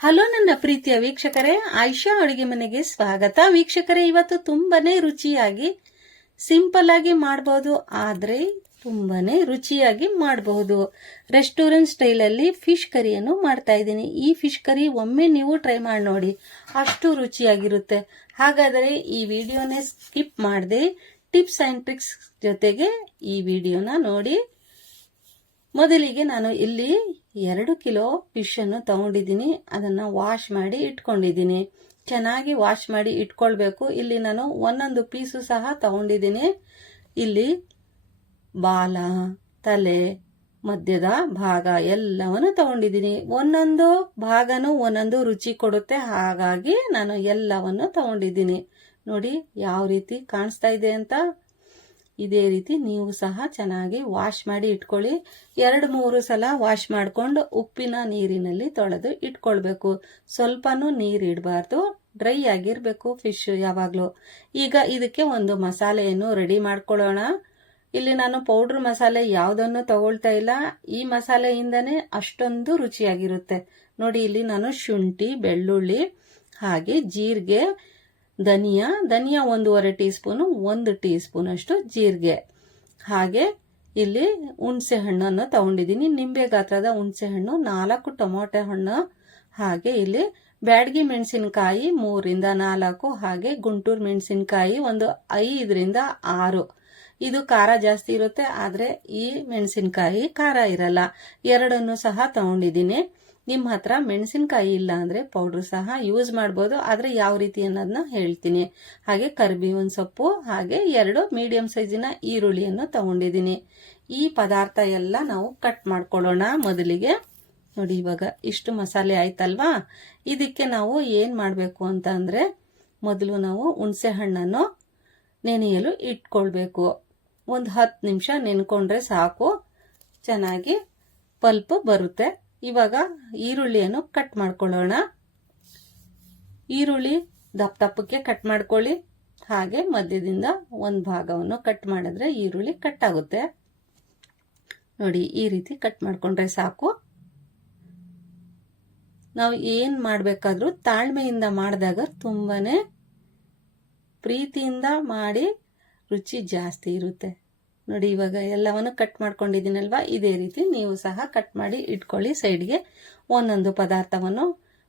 Hello ನನ್ನ ಪ್ರೀತಿಯ ವೀಕ್ಷಕರೇ, ಆಯಿಷಾ ಅಡುಗೆ ಮನೆಗೆ ಸ್ವಾಗತ. ವೀಕ್ಷಕರೇ, ಇವತ್ತು ತುಂಬಾನೇ ರುಚಿಯಾಗಿ ಸಿಂಪಲ್ ಆಗಿ ಮಾಡಬಹುದು, ಆದ್ರೆ ತುಂಬಾನೇ ರುಚಿಯಾಗಿ ಮಾಡಬಹುದು. ರೆಸ್ಟೋರೆಂಟ್ ಸ್ಟೈಲ್ ಅಲ್ಲಿ ಫಿಶ್ ಕರಿಯನ್ನು ಮಾಡ್ತಾ ಇದ್ದೀನಿ. ಈ ಫಿಶ್ ಕರಿ ಒಮ್ಮೆ ನೀವು ಟ್ರೈ ಮಾಡಿ ನೋಡಿ, ಅಷ್ಟು ರುಚಿಯಾಗಿರುತ್ತೆ. ಹಾಗಾದರೆ ಈ ವಿಡಿಯೋನೇ ಸ್ಕಿಪ್ ಮಾಡದೆ ಟಿಪ್ಸ್ ಅಂಡ್ ಟ್ರಿಕ್ಸ್ ಜೊತೆಗೆ ಈ ವಿಡಿಯೋನ ನೋಡಿ. ಮೊದಲಿಗೆ ನಾನು ಇಲ್ಲಿ 2 ಕಿಲೋ ಫಿಶ್ ಅನ್ನು ತಗೊಂಡಿದ್ದೀನಿ. ಅದನ್ನ ವಾಶ್ ಮಾಡಿ ಇಟ್ಕೊಂಡಿದ್ದೀನಿ. ಚೆನ್ನಾಗಿ ವಾಶ್ ಮಾಡಿ ಇಟ್ಕೊಳ್ಬೇಕು. ಇಲ್ಲಿ ನಾನು ಒಂದೊಂದು ಪೀಸು ಸಹ ತಗೊಂಡಿದ್ದೀನಿ. ಇಲ್ಲಿ ಬಾಲ, ತಲೆ, ಮಧ್ಯದ ಭಾಗ ಎಲ್ಲವನ್ನು ತಗೊಂಡಿದ್ದೀನಿ. ಒಂದೊಂದು ಭಾಗನೂ ಒಂದೊಂದು ರುಚಿ ಕೊಡುತ್ತೆ, ಹಾಗಾಗಿ ನಾನು ಎಲ್ಲವನ್ನು ತಗೊಂಡಿದ್ದೀನಿ. ನೋಡಿ ಯಾವ ರೀತಿ ಕಾಣಿಸ್ತಾ ಇದೆ ಅಂತ. ಇದೇ ರೀತಿ ನೀವು ಸಹ ಚೆನ್ನಾಗಿ ವಾಶ್ ಮಾಡಿ ಇಟ್ಕೊಳ್ಳಿ. 2-3 ಸಲ ವಾಶ್ ಮಾಡಿಕೊಂಡು ಉಪ್ಪಿನ ನೀರಿನಲ್ಲಿ ತೊಳೆದು ಇಟ್ಕೊಳ್ಬೇಕು. ಸ್ವಲ್ಪನೂ ನೀರು ಇಡಬಾರ್ದು, ಡ್ರೈ ಆಗಿರ್ಬೇಕು ಫಿಶ್ ಯಾವಾಗ್ಲೂ. ಈಗ ಇದಕ್ಕೆ ಒಂದು ಮಸಾಲೆಯನ್ನು ರೆಡಿ ಮಾಡ್ಕೊಳ್ಳೋಣ. ಇಲ್ಲಿ ನಾನು ಪೌಡರ್ ಮಸಾಲೆ ಯಾವುದನ್ನು ತಗೊಳ್ತಾ ಇಲ್ಲ. ಈ ಮಸಾಲೆಯಿಂದನೇ ಅಷ್ಟೊಂದು ರುಚಿಯಾಗಿರುತ್ತೆ. ನೋಡಿ, ಇಲ್ಲಿ ನಾನು ಶುಂಠಿ, ಬೆಳ್ಳುಳ್ಳಿ, ಹಾಗೆ ಜೀರಿಗೆ, ಧನಿಯಾ 1.5 ಟೀ ಸ್ಪೂನು, 1 ಟೀ ಸ್ಪೂನ್ ಅಷ್ಟು ಜೀರಿಗೆ, ಹಾಗೆ ಇಲ್ಲಿ ಹುಣಸೆ ಹಣ್ಣನ್ನು ತಗೊಂಡಿದ್ದೀನಿ. ನಿಂಬೆ ಗಾತ್ರದ ಹುಣಸೆ ಹಣ್ಣು, 4 ಟೊಮೊಟೊ ಹಣ್ಣು, ಹಾಗೆ ಇಲ್ಲಿ ಬ್ಯಾಡಗಿ ಮೆಣಸಿನಕಾಯಿ 3-4, ಹಾಗೆ ಗುಂಟೂರು ಮೆಣಸಿನಕಾಯಿ ಒಂದು 5-6. ಇದು ಖಾರ ಜಾಸ್ತಿ ಇರುತ್ತೆ, ಆದ್ರೆ ಈ ಮೆಣಸಿನಕಾಯಿ ಖಾರ ಇರಲ್ಲ. 2 ಸಹ ತಗೊಂಡಿದ್ದೀನಿ. ನಿಮ್ಮ ಹತ್ರ ಮೆಣಸಿನಕಾಯಿ ಇಲ್ಲ ಅಂದ್ರೆ ಪೌಡರ್ ಸಹ ಯೂಸ್ ಮಾಡ್ಬೋದು, ಆದ್ರೆ ಯಾವ ರೀತಿ ಅನ್ನೋದನ್ನ ಹೇಳ್ತೀನಿ. ಹಾಗೆ ಕರಿಬೇವಿನ ಸೊಪ್ಪು, ಹಾಗೆ 2 ಮೀಡಿಯಂ ಸೈಜಿನ ಈರುಳ್ಳಿಯನ್ನು ತಗೊಂಡಿದ್ದೀನಿ. ಈ ಪದಾರ್ಥ ಎಲ್ಲ ನಾವು ಕಟ್ ಮಾಡ್ಕೊಳ್ಳೋಣ. ಮೊದಲಿಗೆ ನೋಡಿ, ಇವಾಗ ಇಷ್ಟು ಮಸಾಲೆ ಆಯ್ತಲ್ವಾ. ಇದಕ್ಕೆ ನಾವು ಏನ್ ಮಾಡ್ಬೇಕು ಅಂತ ಅಂದ್ರೆ, ಮೊದಲು ನಾವು ಹುಣಸೆ ಹಣ್ಣನ್ನು ನೆನೆಯಲು ಇಟ್ಕೊಳ್ಬೇಕು. ಒಂದು 10 ನಿಮಿಷ ನೆನ್ಕೊಂಡ್ರೆ ಸಾಕು, ಚೆನ್ನಾಗಿ ಪಲ್ಪ್ ಬರುತ್ತೆ. ಇವಾಗ ಈರುಳ್ಳಿಯನ್ನು ಕಟ್ ಮಾಡ್ಕೊಳ್ಳೋಣ. ಈರುಳ್ಳಿ ದಪ್ಪಕ್ಕೆ ಕಟ್ ಮಾಡ್ಕೊಳ್ಳಿ. ಹಾಗೆ ಮಧ್ಯದಿಂದ ಒಂದು ಭಾಗವನ್ನು ಕಟ್ ಮಾಡಿದ್ರೆ ಈರುಳ್ಳಿ ಕಟ್ ಆಗುತ್ತೆ. ನೋಡಿ, ಈ ರೀತಿ ಕಟ್ ಮಾಡ್ಕೊಂಡ್ರೆ ಸಾಕು. ನಾವು ಏನ್ ಮಾಡ್ಬೇಕಾದ್ರೂ ತಾಳ್ಮೆಯಿಂದ ಮಾಡಿದಾಗ ತುಂಬಾನೇ ಪ್ರೀತಿಯಿಂದ ಮಾಡಿ ರುಚಿ ಜಾಸ್ತಿ ಇರುತ್ತೆ. ನೋಡಿ, ಇವಾಗ ಎಲ್ಲವನ್ನು ಕಟ್ ಮಾಡ್ಕೊಂಡಿದ್ದೀನಲ್ವಾ, ಇದೇ ರೀತಿ ನೀವು ಸಹ ಕಟ್ ಮಾಡಿ ಇಟ್ಕೊಳ್ಳಿ. ಸೈಡ್ಗೆ ಒಂದೊಂದು ಪದಾರ್ಥವನ್ನು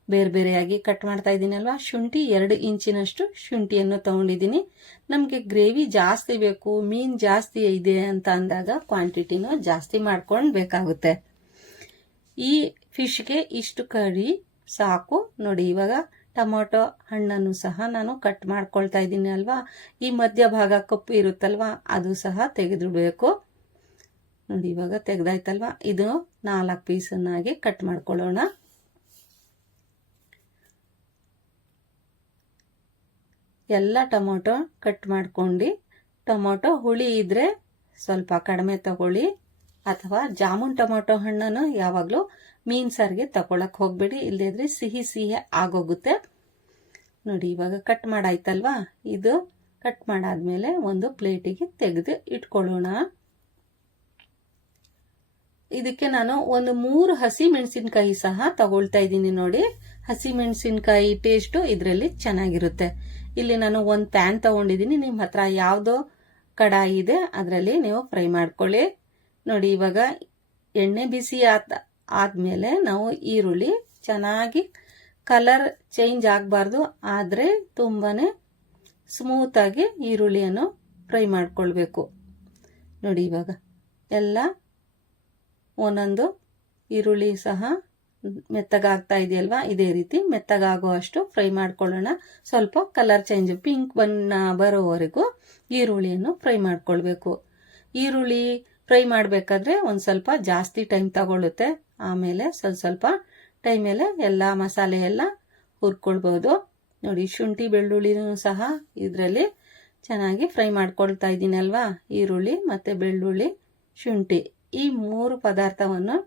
ಬೇರೆ ಬೇರೆಯಾಗಿ ಕಟ್ ಮಾಡ್ತಾ ಇದ್ದೀನಲ್ವಾ. ಶುಂಠಿ 2 ಇಂಚಿನಷ್ಟು ಶುಂಠಿಯನ್ನು ತಗೊಂಡಿದ್ದೀನಿ. ನಮಗೆ ಗ್ರೇವಿ ಜಾಸ್ತಿ ಬೇಕು, ಮೀನ್ ಜಾಸ್ತಿ ಇದೆ ಅಂತ ಅಂದಾಗ ಕ್ವಾಂಟಿಟಿನೂ ಜಾಸ್ತಿ ಮಾಡ್ಕೊಂಡು ಬೇಕಾಗುತ್ತೆ. ಈ ಫಿಶ್ಗೆ ಇಷ್ಟು ಕರಿ ಸಾಕು. ನೋಡಿ, ಇವಾಗ ಟೊಮೊಟೊ ಹಣ್ಣನ್ನು ಸಹ ನಾನು ಕಟ್ ಮಾಡ್ಕೊಳ್ತಾ ಇದ್ದೀನಿ ಅಲ್ವಾ. ಈ ಮಧ್ಯ ಭಾಗ ಕಪ್ಪು ಇರುತ್ತಲ್ವಾ, ಅದು ಸಹ ತೆಗೆದಿಡಬೇಕು. ನೋಡಿ, ಇವಾಗ ತೆಗೆದಾಯ್ತಲ್ವಾ. ಇದು 4 ಪೀಸನ್ನಾಗಿ ಕಟ್ ಮಾಡ್ಕೊಳ್ಳೋಣ. ಎಲ್ಲ ಟೊಮೊಟೊ ಕಟ್ ಮಾಡ್ಕೊಂಡು, ಟೊಮೊಟೊ ಹುಳಿ ಇದ್ರೆ ಸ್ವಲ್ಪ ಕಡಿಮೆ ತಗೊಳ್ಳಿ, ಅಥವಾ ಜಾಮೂನ್ ಟೊಮೊಟೊ ಹಣ್ಣನ್ನು ಯಾವಾಗಲೂ ಮೀನ್ ಸಾರಿಗೆ ತಗೊಳಕ್ ಹೋಗ್ಬೇಡಿ, ಇಲ್ಲದಿದ್ರೆ ಸಿಹಿ ಆಗೋಗುತ್ತೆ. ನೋಡಿ, ಇವಾಗ ಕಟ್ ಮಾಡಾಯ್ತಲ್ವಾ. ಇದು ಕಟ್ ಮಾಡಾದ್ಮೇಲೆ ಒಂದು ಪ್ಲೇಟಿಗೆ ತೆಗೆದು ಇಟ್ಕೊಳ್ಳೋಣ. ಇದಕ್ಕೆ ನಾನು ಒಂದು 3 ಹಸಿ ಮೆಣಸಿನಕಾಯಿ ಸಹ ತಗೊಳ್ತಾ ಇದ್ದೀನಿ. ನೋಡಿ, ಹಸಿ ಮೆಣಸಿನಕಾಯಿ ಟೇಸ್ಟ್ ಇದರಲ್ಲಿ ಚೆನ್ನಾಗಿರುತ್ತೆ. ಇಲ್ಲಿ ನಾನು ಒಂದು ಪ್ಯಾನ್ ತಗೊಂಡಿದ್ದೀನಿ. ನಿಮ್ಮ ಹತ್ರ ಯಾವ್ದೋ ಕಡಾಯಿ ಇದೆ ಅದರಲ್ಲಿ ನೀವು ಫ್ರೈ ಮಾಡ್ಕೊಳ್ಳಿ. ನೋಡಿ, ಇವಾಗ ಎಣ್ಣೆ ಬಿಸಿ ಆದ್ಮೇಲೆ ನಾವು ಈರುಳ್ಳಿ ಚೆನ್ನಾಗಿ ಕಲರ್ ಚೇಂಜ್ ಆಗಬಾರ್ದು, ಆದ್ರೆ ತುಂಬಾನೇ ಸ್ಮೂತ್ ಆಗಿ ಈರುಳ್ಳಿಯನ್ನು ಫ್ರೈ ಮಾಡ್ಕೊಳ್ಬೇಕು. ನೋಡಿ, ಇವಾಗ ಎಲ್ಲ ಒಂದೊಂದು ಈರುಳ್ಳಿ ಸಹ ಮೆತ್ತಗಾಗ್ತಾ ಇದೆಯಲ್ವಾ, ಇದೇ ರೀತಿ ಮೆತ್ತಗಾಗೋ ಅಷ್ಟು ಫ್ರೈ ಮಾಡ್ಕೊಳ್ಳೋಣ. ಸ್ವಲ್ಪ ಕಲರ್ ಚೇಂಜ್, ಪಿಂಕ್ ಬಣ್ಣ ಬರೋವರೆಗೂ ಈರುಳ್ಳಿಯನ್ನು ಫ್ರೈ ಮಾಡ್ಕೊಳ್ಬೇಕು. ಈರುಳ್ಳಿ ಫ್ರೈ ಮಾಡಬೇಕಾದ್ರೆ ಒಂದು ಸ್ವಲ್ಪ ಜಾಸ್ತಿ ಟೈಮ್ ತಗೊಳ್ಳುತ್ತೆ. ಆಮೇಲೆ ಸ್ವಲ್ಪ ಟೈಮೇಲೆ ಎಲ್ಲ ಮಸಾಲೆ ಎಲ್ಲ ಹುರ್ಕೊಳ್ಬಹುದು. ನೋಡಿ, ಶುಂಠಿ ಬೆಳ್ಳುಳ್ಳಿನೂ ಸಹ ಇದರಲ್ಲಿ ಚೆನ್ನಾಗಿ ಫ್ರೈ ಮಾಡ್ಕೊಳ್ತಾ ಇದ್ದೀನಿ ಅಲ್ವಾ. ಈರುಳ್ಳಿ ಮತ್ತೆ ಬೆಳ್ಳುಳ್ಳಿ, ಶುಂಠಿ ಈ 3 ಪದಾರ್ಥವನ್ನು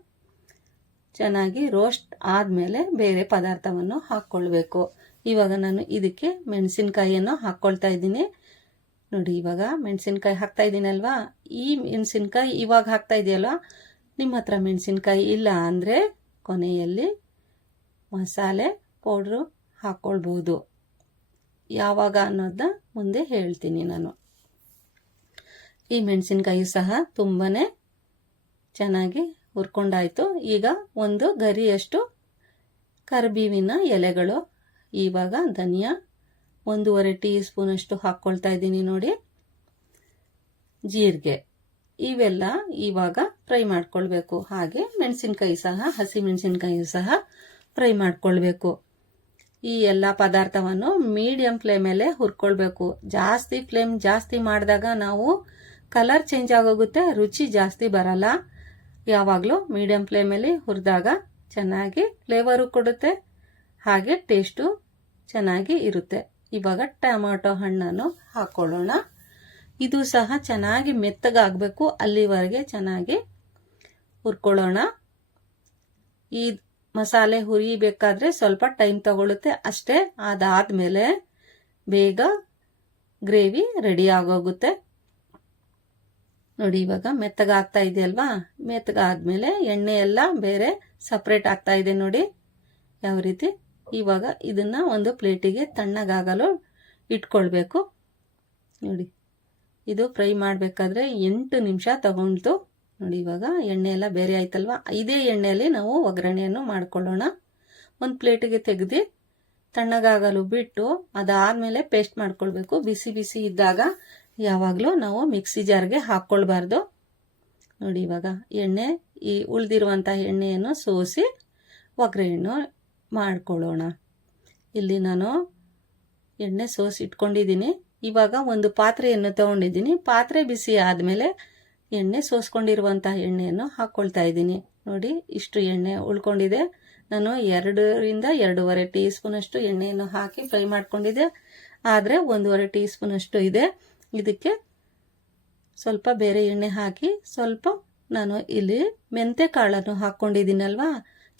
ಚೆನ್ನಾಗಿ ರೋಸ್ಟ್ ಆದ್ಮೇಲೆ ಬೇರೆ ಪದಾರ್ಥವನ್ನು ಹಾಕೊಳ್ಬೇಕು. ಇವಾಗ ನಾನು ಇದಕ್ಕೆ ಮೆಣಸಿನಕಾಯಿಯನ್ನು ಹಾಕೊಳ್ತಾ ಇದ್ದೀನಿ. ನೋಡಿ, ಇವಾಗ ಮೆಣಸಿನಕಾಯಿ ಹಾಕ್ತಾ ಇದ್ದೀನಲ್ವಾ. ಈ ಮೆಣಸಿನಕಾಯಿ ಇವಾಗ ಹಾಕ್ತಾ ಇದೆಯಲ್ವಾ. ನಿಮ್ಮ ಹತ್ರ ಮೆಣಸಿನಕಾಯಿ ಇಲ್ಲ ಅಂದ್ರೆ ಕೊನೆಯಲ್ಲಿ ಮಸಾಲೆ ಪೌಡ್ರು ಹಾಕ್ಕೊಳ್ಬೋದು. ಯಾವಾಗ ಅನ್ನೋದನ್ನ ಮುಂದೆ ಹೇಳ್ತೀನಿ ನಾನು. ಈ ಮೆಣಸಿನ್ಕಾಯಿ ಸಹ ತುಂಬಾ ಚೆನ್ನಾಗಿ ಹುರ್ಕೊಂಡಾಯಿತು. ಈಗ ಒಂದು ಗರಿಯಷ್ಟು ಕರಿಬೇವಿನ ಎಲೆಗಳು, ಇವಾಗ ಧನಿಯಾ 1.5 ಟೀ ಸ್ಪೂನಷ್ಟು ಹಾಕ್ಕೊಳ್ತಾ ಇದ್ದೀನಿ ನೋಡಿ. ಜೀರಿಗೆ ಇವೆಲ್ಲ ಇವಾಗ ಫ್ರೈ ಮಾಡ್ಕೊಳ್ಬೇಕು. ಹಾಗೆ ಮೆಣಸಿನ್ಕಾಯಿ ಸಹ, ಹಸಿ ಮೆಣಸಿನ್ಕಾಯಿ ಸಹ ಫ್ರೈ ಮಾಡ್ಕೊಳ್ಬೇಕು. ಈ ಎಲ್ಲ ಪದಾರ್ಥವನ್ನು ಮೀಡಿಯಂ ಫ್ಲೇಮಲ್ಲೇ ಹುರ್ಕೊಳ್ಬೇಕು. ಫ್ಲೇಮ್ ಜಾಸ್ತಿ ಮಾಡಿದಾಗ ನಾವು ಕಲರ್ ಚೇಂಜ್ ಆಗೋಗುತ್ತೆ, ರುಚಿ ಜಾಸ್ತಿ ಬರಲ್ಲ. ಯಾವಾಗಲೂ ಮೀಡಿಯಂ ಫ್ಲೇಮಲ್ಲಿ ಹುರಿದಾಗ ಚೆನ್ನಾಗಿ ಫ್ಲೇವರು ಕೊಡುತ್ತೆ, ಹಾಗೆ ಟೇಸ್ಟು ಚೆನ್ನಾಗಿ ಇರುತ್ತೆ. ಇವಾಗ ಟೊಮಾಟೊ ಹಣ್ಣನ್ನು ಹಾಕ್ಕೊಳ್ಳೋಣ. ಇದು ಸಹ ಚೆನ್ನಾಗಿ ಮೆತ್ತಗಾಗಬೇಕು, ಅಲ್ಲಿವರೆಗೆ ಚೆನ್ನಾಗಿ ಹುರ್ಕೊಳ್ಳೋಣ. ಈ ಮಸಾಲೆ ಹುರಿಬೇಕಾದ್ರೆ ಸ್ವಲ್ಪ ಟೈಮ್ ತಗೊಳುತ್ತೆ ಅಷ್ಟೇ. ಅದಾದಮೇಲೆ ಬೇಗ ಗ್ರೇವಿ ರೆಡಿ ಆಗೋಗುತ್ತೆ ನೋಡಿ. ಇವಾಗ ಮೆತ್ತಗಾಗ್ತಾ ಇದೆಯಲ್ವಾ, ಮೆತ್ತಗಾದ್ಮೇಲೆ ಎಣ್ಣೆ ಎಲ್ಲ ಬೇರೆ ಸಪ್ರೇಟ್ ಆಗ್ತಾ ಇದೆ ನೋಡಿ ಯಾವ ರೀತಿ. ಇವಾಗ ಇದನ್ನ ಒಂದು ಪ್ಲೇಟಿಗೆ ತಣ್ಣಗಾಗಲು ಇಟ್ಕೊಳ್ಬೇಕು ನೋಡಿ. ಇದು ಫ್ರೈ ಮಾಡಬೇಕಾದ್ರೆ 8 ನಿಮಿಷ ತಗೊಂಡು ನೋಡಿ. ಇವಾಗ ಎಣ್ಣೆ ಎಲ್ಲ ಬೇರೆ ಆಯ್ತಲ್ವಾ, ಇದೇ ಎಣ್ಣೆಯಲ್ಲಿ ನಾವು ಒಗ್ಗರಣೆಯನ್ನು ಮಾಡ್ಕೊಳ್ಳೋಣ. ಒಂದು ಪ್ಲೇಟಿಗೆ ತೆಗೆದು ತಣ್ಣಗಾಗಲು ಬಿಟ್ಟು ಅದಾದಮೇಲೆ ಪೇಸ್ಟ್ ಮಾಡ್ಕೊಳ್ಬೇಕು. ಬಿಸಿ ಬಿಸಿ ಇದ್ದಾಗ ಯಾವಾಗಲೂ ನಾವು ಮಿಕ್ಸಿ ಜಾರ್ಗೆ ಹಾಕ್ಕೊಳ್ಬಾರ್ದು ನೋಡಿ. ಇವಾಗ ಎಣ್ಣೆ, ಈ ಉಳಿದಿರುವಂಥ ಎಣ್ಣೆಯನ್ನು ಸೋಸಿ ಒಗ್ಗರಣೆ ಮಾಡ್ಕೊಳ್ಳೋಣ. ಇಲ್ಲಿ ನಾನು ಎಣ್ಣೆ ಸೋಸಿ ಇಟ್ಕೊಂಡಿದ್ದೀನಿ. ಇವಾಗ ಒಂದು ಪಾತ್ರೆಯನ್ನು ತಗೊಂಡಿದ್ದೀನಿ. ಪಾತ್ರೆ ಬಿಸಿ ಆದಮೇಲೆ ಎಣ್ಣೆ ಸೋಸ್ಕೊಂಡಿರುವಂಥ ಎಣ್ಣೆಯನ್ನು ಹಾಕ್ಕೊಳ್ತಾ ಇದ್ದೀನಿ ನೋಡಿ. ಇಷ್ಟು ಎಣ್ಣೆ ಉಳ್ಕೊಂಡಿದೆ. ನಾನು 2ರಿಂದ 2.5 ಟೀ ಸ್ಪೂನಷ್ಟು ಎಣ್ಣೆಯನ್ನು ಹಾಕಿ ಫ್ರೈ ಮಾಡ್ಕೊಂಡಿದ್ದೆ, ಆದರೆ 1.5 ಟೀ ಸ್ಪೂನಷ್ಟು ಇದೆ. ಇದಕ್ಕೆ ಸ್ವಲ್ಪ ಬೇರೆ ಎಣ್ಣೆ ಹಾಕಿ ಸ್ವಲ್ಪ ನಾನು ಇಲ್ಲಿ ಮೆಂತೆ ಕಾಳನ್ನು ಹಾಕ್ಕೊಂಡಿದ್ದೀನಲ್ವಾ,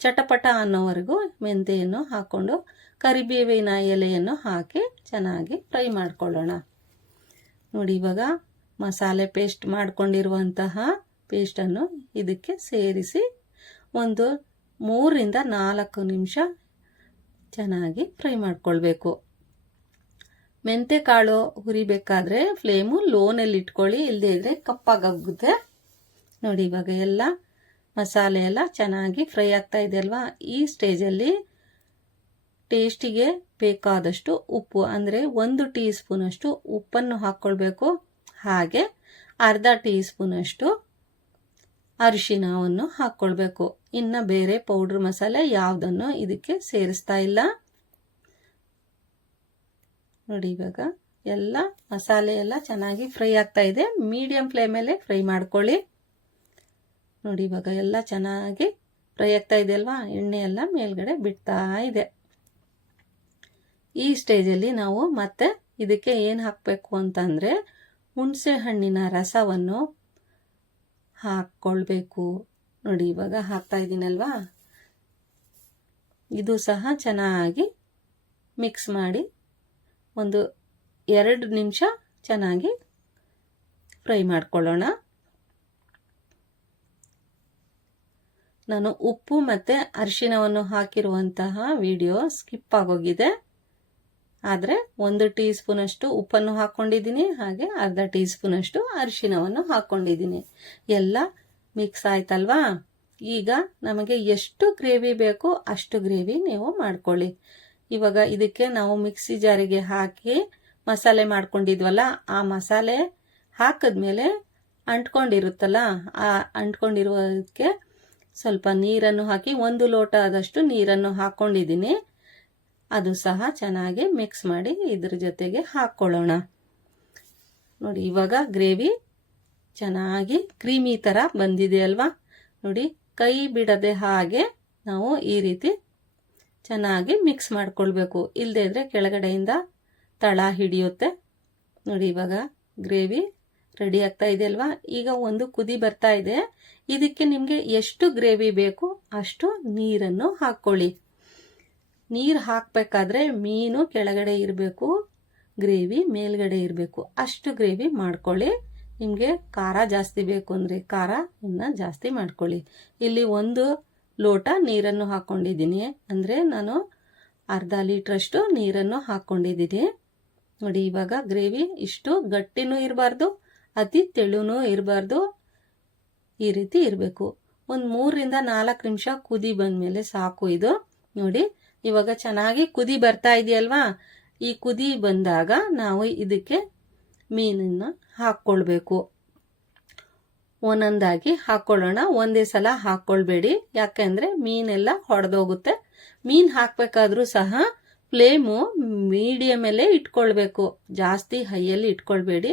ಚಟಪಟ ಅನ್ನೋವರೆಗೂ ಮೆಂತೆಯನ್ನು ಹಾಕ್ಕೊಂಡು ಕರಿಬೇವಿನ ಎಲೆಯನ್ನು ಹಾಕಿ ಚೆನ್ನಾಗಿ ಫ್ರೈ ಮಾಡ್ಕೊಳ್ಳೋಣ ನೋಡಿ. ಇವಾಗ ಮಸಾಲೆ ಪೇಸ್ಟ್ ಮಾಡ್ಕೊಂಡಿರುವಂತಹ ಪೇಸ್ಟನ್ನು ಇದಕ್ಕೆ ಸೇರಿಸಿ ಒಂದು 3ರಿಂದ 4 ನಿಮಿಷ ಚೆನ್ನಾಗಿ ಫ್ರೈ ಮಾಡ್ಕೊಳ್ಬೇಕು. ಮೆಂತೆ ಕಾಳು ಹುರಿಬೇಕಾದ್ರೆ ಫ್ಲೇಮು ಲೋನಲ್ಲಿ ಇಟ್ಕೊಳ್ಳಿ, ಇಲ್ಲದೇ ಇದ್ರೆ ಕಪ್ಪಾಗುತ್ತೆ ನೋಡಿ. ಇವಾಗ ಎಲ್ಲ ಮಸಾಲೆ ಎಲ್ಲ ಚೆನ್ನಾಗಿ ಫ್ರೈ ಆಗ್ತಾ ಇದೆ ಅಲ್ವಾ. ಈ ಸ್ಟೇಜಲ್ಲಿ ಟೇಸ್ಟಿಗೆ ಬೇಕಾದಷ್ಟು ಉಪ್ಪು, ಅಂದರೆ 1 ಟೀ ಸ್ಪೂನಷ್ಟು ಉಪ್ಪನ್ನು ಹಾಕ್ಕೊಳ್ಬೇಕು. ಹಾಗೆ ಅರ್ಧ ಟೀ ಸ್ಪೂನಷ್ಟು ಅರಿಶಿಣವನ್ನು ಹಾಕ್ಕೊಳ್ಬೇಕು. ಇನ್ನು ಬೇರೆ ಪೌಡ್ರ್ ಮಸಾಲೆ ಯಾವುದನ್ನು ಇದಕ್ಕೆ ಸೇರಿಸ್ತಾ ಇಲ್ಲ ನೋಡಿ. ಇವಾಗ ಎಲ್ಲ ಮಸಾಲೆ ಎಲ್ಲ ಚೆನ್ನಾಗಿ ಫ್ರೈ ಆಗ್ತಾ ಇದೆ. ಮೀಡಿಯಂ ಫ್ಲೇಮಲ್ಲೇ ಫ್ರೈ ಮಾಡ್ಕೊಳ್ಳಿ ನೋಡಿ. ಇವಾಗ ಎಲ್ಲ ಚೆನ್ನಾಗಿ ಫ್ರೈ ಆಗ್ತಾ ಇದೆ ಅಲ್ವಾ, ಎಣ್ಣೆ ಎಲ್ಲ ಮೇಲ್ಗಡೆ ಬಿಡ್ತಾ ಇದೆ. ಈ ಸ್ಟೇಜಲ್ಲಿ ನಾವು ಮತ್ತೆ ಇದಕ್ಕೆ ಏನು ಹಾಕಬೇಕು ಅಂತಂದರೆ ಹುಣಸೆ ಹಣ್ಣಿನ ರಸವನ್ನು ಹಾಕ್ಕೊಳ್ಬೇಕು ನೋಡಿ. ಇವಾಗ ಹಾಕ್ತಾ ಇದ್ದೀನಲ್ವಾ, ಇದು ಸಹ ಚೆನ್ನಾಗಿ ಮಿಕ್ಸ್ ಮಾಡಿ ಒಂದು 2 ನಿಮಿಷ ಚೆನ್ನಾಗಿ ಫ್ರೈ ಮಾಡ್ಕೊಳ್ಳೋಣ. ನಾನು ಉಪ್ಪು ಮತ್ತು ಅರಿಶಿಣವನ್ನು ಹಾಕಿರುವಂತಹ ವಿಡಿಯೋ ಸ್ಕಿಪ್ ಆಗೋಗಿದೆ, ಆದರೆ 1 ಟೀ ಸ್ಪೂನಷ್ಟು ಉಪ್ಪನ್ನು ಹಾಕ್ಕೊಂಡಿದ್ದೀನಿ, ಹಾಗೆ ಅರ್ಧ ಟೀ ಸ್ಪೂನಷ್ಟು ಅರಿಶಿಣವನ್ನು ಹಾಕ್ಕೊಂಡಿದ್ದೀನಿ. ಎಲ್ಲ ಮಿಕ್ಸ್ ಆಯ್ತಲ್ವಾ. ಈಗ ನಮಗೆ ಎಷ್ಟು ಗ್ರೇವಿ ಬೇಕೋ ಅಷ್ಟು ಗ್ರೇವಿ ನೀವು ಮಾಡ್ಕೊಳ್ಳಿ. ಇವಾಗ ಇದಕ್ಕೆ ನಾವು ಮಿಕ್ಸಿ ಜಾರಿಗೆ ಹಾಕಿ ಮಸಾಲೆ ಮಾಡ್ಕೊಂಡಿದ್ವಲ್ಲ, ಆ ಮಸಾಲೆ ಹಾಕಿದ್ಮೇಲೆ ಅಂಟ್ಕೊಂಡಿರುತ್ತಲ್ಲ, ಆ ಅಂಟ್ಕೊಂಡಿರೋದಕ್ಕೆ ಸ್ವಲ್ಪ ನೀರನ್ನು ಹಾಕಿ 1 ಲೋಟ ಆದಷ್ಟು ನೀರನ್ನು ಹಾಕ್ಕೊಂಡಿದ್ದೀನಿ. ಅದು ಸಹ ಚೆನ್ನಾಗಿ ಮಿಕ್ಸ್ ಮಾಡಿ ಇದ್ರ ಜೊತೆಗೆ ಹಾಕ್ಕೊಳ್ಳೋಣ ನೋಡಿ. ಇವಾಗ ಗ್ರೇವಿ ಚೆನ್ನಾಗಿ ಕ್ರೀಮಿ ಥರ ಬಂದಿದೆ ಅಲ್ವಾ ನೋಡಿ. ಕೈ ಬಿಡದೆ ಹಾಗೆ ನಾವು ಈ ರೀತಿ ಚೆನ್ನಾಗಿ ಮಿಕ್ಸ್ ಮಾಡ್ಕೊಳ್ಬೇಕು, ಇಲ್ಲದೇ ಇದ್ರೆ ಕೆಳಗಡೆಯಿಂದ ತಳ ಹಿಡಿಯುತ್ತೆ ನೋಡಿ. ಇವಾಗ ಗ್ರೇವಿ ರೆಡಿ ಆಗ್ತಾ ಇದೆ ಅಲ್ವಾ. ಈಗ ಒಂದು ಕುದಿ ಬರ್ತಾ ಇದೆ. ಇದಕ್ಕೆ ನಿಮಗೆ ಎಷ್ಟು ಗ್ರೇವಿ ಬೇಕು ಅಷ್ಟು ನೀರನ್ನು ಹಾಕ್ಕೊಳ್ಳಿ. ನೀರು ಹಾಕಬೇಕಾದ್ರೆ ಮೀನು ಕೆಳಗಡೆ ಇರಬೇಕು, ಗ್ರೇವಿ ಮೇಲ್ಗಡೆ ಇರಬೇಕು, ಅಷ್ಟು ಗ್ರೇವಿ ಮಾಡ್ಕೊಳ್ಳಿ. ನಿಮಗೆ ಖಾರ ಜಾಸ್ತಿ ಬೇಕು ಅಂದರೆ ಖಾರ ಇನ್ನು ಜಾಸ್ತಿ ಮಾಡ್ಕೊಳ್ಳಿ. ಇಲ್ಲಿ 1 ಲೋಟ ನೀರನ್ನು ಹಾಕ್ಕೊಂಡಿದ್ದೀನಿ. ಅಂದರೆ ನಾನು ಅರ್ಧ ಲೀಟ್ರಷ್ಟು ನೀರನ್ನು ಹಾಕ್ಕೊಂಡಿದ್ದೀನಿ. ನೋಡಿ, ಇವಾಗ ಗ್ರೇವಿ ಇಷ್ಟು ಗಟ್ಟಿನೂ ಇರಬಾರ್ದು, ಅತಿ ತೆಳುನೂ ಇರಬಾರ್ದು, ಈ ರೀತಿ ಇರಬೇಕು. ಒಂದು 3ರಿಂದ 4 ನಿಮಿಷ ಕುದಿ ಬಂದಮೇಲೆ ಸಾಕು ಇದು. ನೋಡಿ, ಇವಾಗ ಚೆನ್ನಾಗಿ ಕುದಿ ಬರ್ತಾ ಇದೆಯಲ್ವಾ? ಈ ಕುದಿ ಬಂದಾಗ ನಾವು ಇದಕ್ಕೆ ಮೀನನ್ನ ಹಾಕ್ಕೊಳ್ಬೇಕು. ಒಂದೊಂದಾಗಿ ಹಾಕ್ಕೊಳ್ಳೋಣ, ಒಂದೇ ಸಲ ಹಾಕ್ಕೊಳ್ಬೇಡಿ, ಯಾಕೆಂದ್ರೆ ಮೀನೆಲ್ಲ ಹೊಡೆದೋಗುತ್ತೆ. ಮೀನು ಹಾಕ್ಬೇಕಾದ್ರೂ ಸಹ ಫ್ಲೇಮು ಮೀಡಿಯಮಲ್ಲೇ ಇಟ್ಕೊಳ್ಬೇಕು, ಜಾಸ್ತಿ ಹೈಯಲ್ಲಿ ಇಟ್ಕೊಳ್ಬೇಡಿ.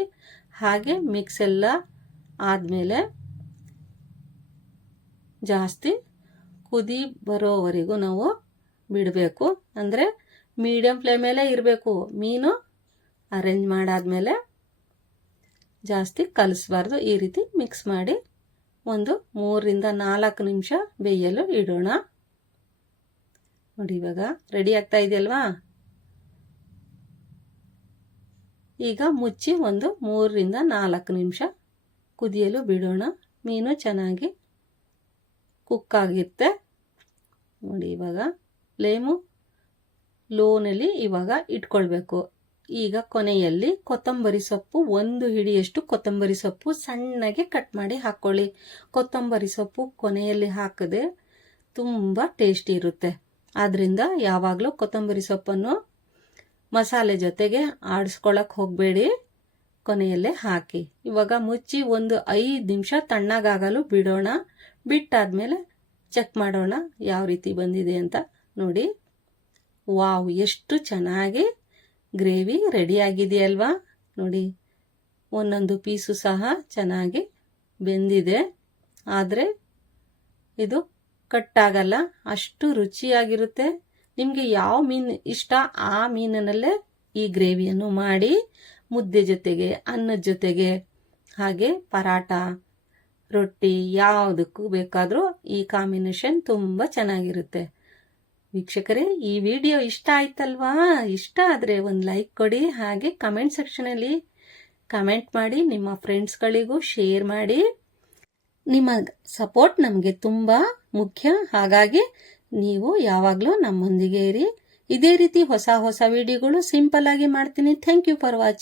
ಹಾಗೆ ಮಿಕ್ಸ್ ಎಲ್ಲ ಆದಮೇಲೆ ಜಾಸ್ತಿ ಕುದಿ ಬರೋವರೆಗೂ ನಾವು ಬಿಡಬೇಕು. ಅಂದರೆ ಮೀಡಿಯಂ ಫ್ಲೇಮಲ್ಲೇ ಇರಬೇಕು. ಮೀನು ಅರೇಂಜ್ ಮಾಡಾದ್ಮೇಲೆ ಜಾಸ್ತಿ ಕಲಿಸ್ಬಾರ್ದು. ಈ ರೀತಿ ಮಿಕ್ಸ್ ಮಾಡಿ ಒಂದು 3ರಿಂದ 4 ನಿಮಿಷ ಬೇಯಲು ಇಡೋಣ. ನೋಡಿ, ಇವಾಗ ರೆಡಿ ಆಗ್ತಾ ಇದೆಯಲ್ವಾ? ಈಗ ಮುಚ್ಚಿ ಒಂದು 3ರಿಂದ 4 ನಿಮಿಷ ಕುದಿಯಲು ಬಿಡೋಣ. ಮೀನು ಚೆನ್ನಾಗಿ ಕುಕ್ ಆಗಿರುತ್ತೆ. ನೋಡಿ, ಇವಾಗ ಫ್ಲೇಮು ಲೋನಲ್ಲಿ ಇವಾಗ ಇಟ್ಕೊಳ್ಬೇಕು. ಈಗ ಕೊನೆಯಲ್ಲಿ ಕೊತ್ತಂಬರಿ ಸೊಪ್ಪು, 1 ಹಿಡಿಯಷ್ಟು ಕೊತ್ತಂಬರಿ ಸೊಪ್ಪು ಸಣ್ಣಗೆ ಕಟ್ ಮಾಡಿ ಹಾಕ್ಕೊಳ್ಳಿ. ಕೊತ್ತಂಬರಿ ಸೊಪ್ಪು ಕೊನೆಯಲ್ಲಿ ಹಾಕದೆ ತುಂಬ ಟೇಸ್ಟಿ ಇರುತ್ತೆ. ಆದ್ರಿಂದ ಯಾವಾಗಲೂ ಕೊತ್ತಂಬರಿ ಸೊಪ್ಪನ್ನು ಮಸಾಲೆ ಜೊತೆಗೆ ಆಡಿಸ್ಕೊಳಕ್ ಹೋಗಬೇಡಿ, ಕೊನೆಯಲ್ಲೇ ಹಾಕಿ. ಇವಾಗ ಮುಚ್ಚಿ ಒಂದು 5 ನಿಮಿಷ ತಣ್ಣಗಾಗಲು ಬಿಡೋಣ. ಬಿಟ್ಟಾದ್ಮೇಲೆ ಚೆಕ್ ಮಾಡೋಣ ಯಾವ ರೀತಿ ಬಂದಿದೆ ಅಂತ. ನೋಡಿ, ವಾವ್, ಎಷ್ಟು ಚೆನ್ನಾಗಿ ಗ್ರೇವಿ ರೆಡಿ ಆಗಿದೆಯಲ್ವಾ? ನೋಡಿ, ಒಂದೊಂದು ಪೀಸು ಸಹ ಚೆನ್ನಾಗಿ ಬೆಂದಿದೆ. ಆದರೆ ಇದು ಕಟ್ಟಾಗಲ್ಲ, ಅಷ್ಟು ರುಚಿಯಾಗಿರುತ್ತೆ. ನಿಮಗೆ ಯಾವ ಮೀನು ಇಷ್ಟ ಆ ಮೀನಿನಲ್ಲೇ ಈ ಗ್ರೇವಿಯನ್ನು ಮಾಡಿ ಮುದ್ದೆ ಜೊತೆಗೆ, ಅನ್ನದ ಜೊತೆಗೆ, ಹಾಗೆ ಪರಾಟ, ರೊಟ್ಟಿ ಯಾವುದಕ್ಕೂ ಬೇಕಾದರೂ ಈ ಕಾಂಬಿನೇಷನ್ ತುಂಬ ಚೆನ್ನಾಗಿರುತ್ತೆ. ವೀಕ್ಷಕರೇ, ಈ ವಿಡಿಯೋ ಇಷ್ಟ ಆಯ್ತಲ್ವಾ? ಇಷ್ಟ ಆದರೆ ಒಂದು ಲೈಕ್ ಕೊಡಿ. ಹಾಗೆ ಕಮೆಂಟ್ ಸೆಕ್ಷನಲ್ಲಿ ಕಮೆಂಟ್ ಮಾಡಿ, ನಿಮ್ಮ ಫ್ರೆಂಡ್ಸ್ಗಳಿಗೂ ಶೇರ್ ಮಾಡಿ. ನಿಮ್ಮ ಸಪೋರ್ಟ್ ನಮಗೆ ತುಂಬ ಮುಖ್ಯ. ಹಾಗಾಗಿ ನೀವು ಯಾವಾಗಲೂ ನಮ್ಮೊಂದಿಗೆ ಇರಿ. ಇದೇ ರೀತಿ ಹೊಸ ಹೊಸ ವಿಡಿಯೋಗಳು ಸಿಂಪಲ್ ಆಗಿ ಮಾಡ್ತೀನಿ. Thank you for watching.